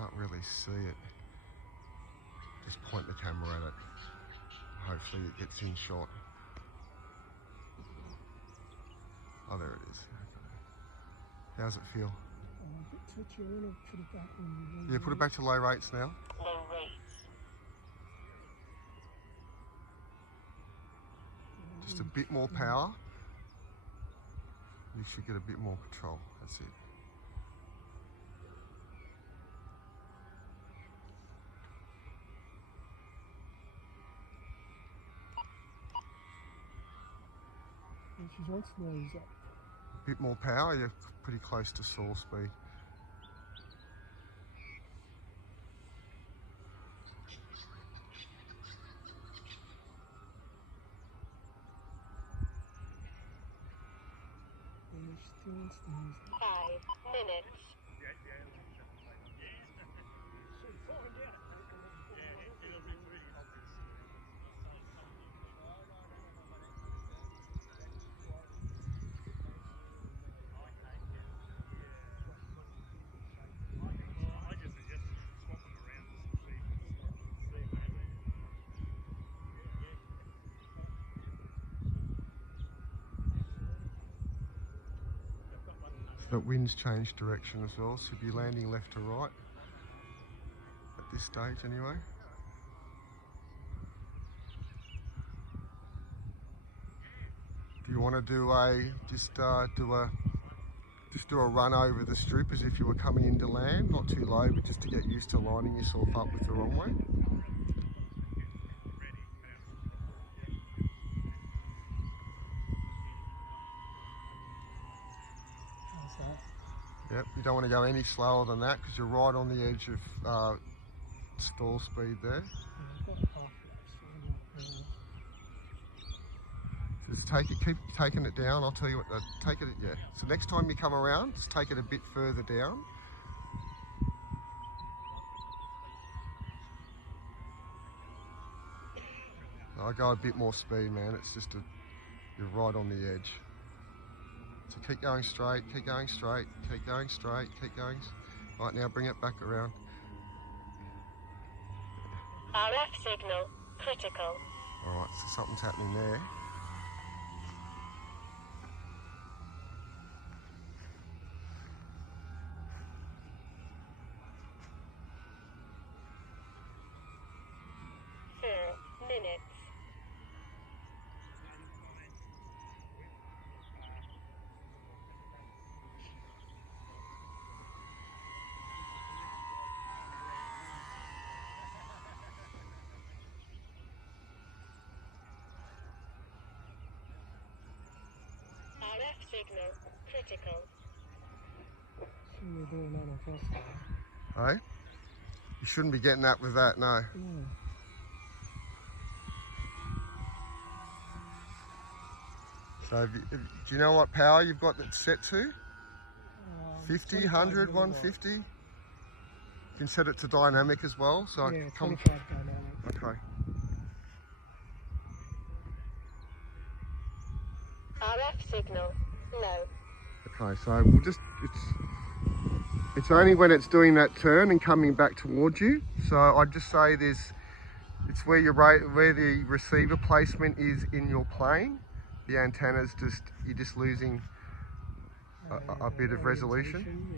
can't really see it. Just point the camera at it. Hopefully it gets in shot. Oh, there it is. Okay. How's it feel? A bit touchy. I want to put it back on low Yeah, put it back to low rates now. Low rates. Just a bit more power. You should get a bit more control. That's it. And she wants to know is that A bit more power, you're pretty close to stall speed. she still wants to use it. 5 minutes. The wind's changed direction as well, so you'll be landing left to right at this stage anyway. Do you want to do just do a run over the strip as if you were coming into land, not too low, but just to get used to lining yourself up with the wrong way? Yep, you don't want to go any slower than that because you're right on the edge of stall speed there. Just take it, keep taking it down. I'll tell you what, take it, yeah. So next time you come around, just take it a bit further down. I'll go a bit more speed, man. It's just you're right on the edge. So keep going straight, keep going straight, keep going straight, keep going. Right, now bring it back around. RF signal critical. Alright, so something's happening there. Minutes. RF signal critical. Shouldn't be doing that on Crossfire. Hey? You shouldn't be getting that with that, no. Yeah. So do you know what power you've got that set to? 50, 100, 150? You can set it to dynamic as well. So yeah, come. 25 dynamic. Okay. RF signal low. Okay, so we'll just, it's only when it's doing that turn and coming back towards you. So I'd just say it's where where the receiver placement is in your plane. The antenna's you're just losing a bit of resolution.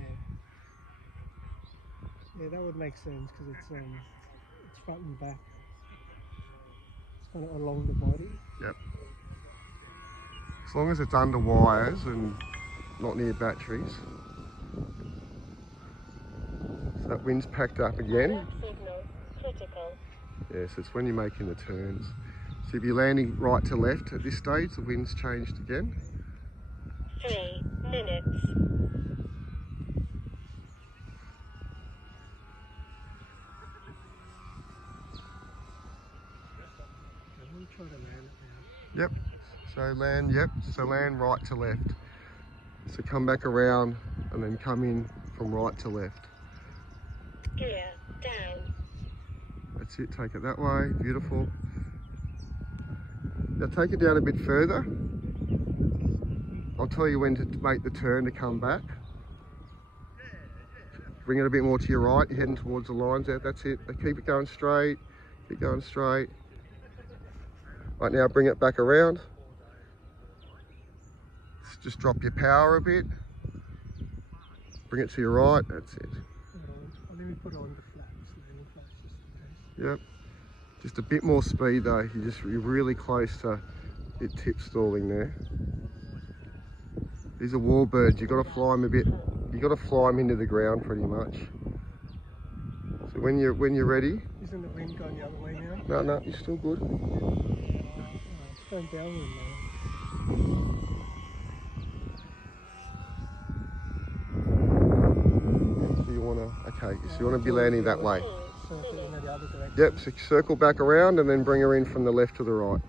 Yeah, that would make sense because it's front and back. It's kind of along the body. Yep. As long as it's under wires and not near batteries. So that wind's packed up again. Signal critical. Yes, it's when you're making the turns. So if you're landing right to left at this stage, the wind's changed again. 3 minutes. I'm going to try to land it now. Yep. So land right to left. So come back around and then come in from right to left. Gear down. That's it, take it that way, beautiful. Now take it down a bit further. I'll tell you when to make the turn to come back. Bring it a bit more to your right. You're heading towards the lines there. That's it. Keep it going straight. Keep going straight. Right, now bring it back around. Just drop your power a bit. Bring it to your right. That's it. Let me put on the flaps, landing flaps just in case. Yep. Just a bit more speed though. You're really close to it tip stalling there. These are warbirds. You've got to fly them a bit. You've got to fly them into the ground pretty much. So when you're ready. Isn't the wind going the other way now? No, you're still good. It's going downwind now. So you want to be landing that way. Circle in the other direction. Yep, so circle back around and then bring her in from the left to the right.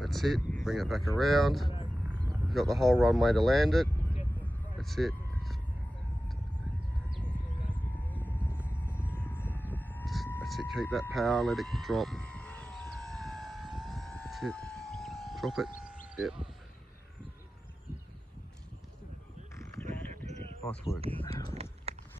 That's it, bring it back around. You've got the whole runway to land it. That's it. That's it, keep that power, let it drop. That's it, drop it, yep. Nice work.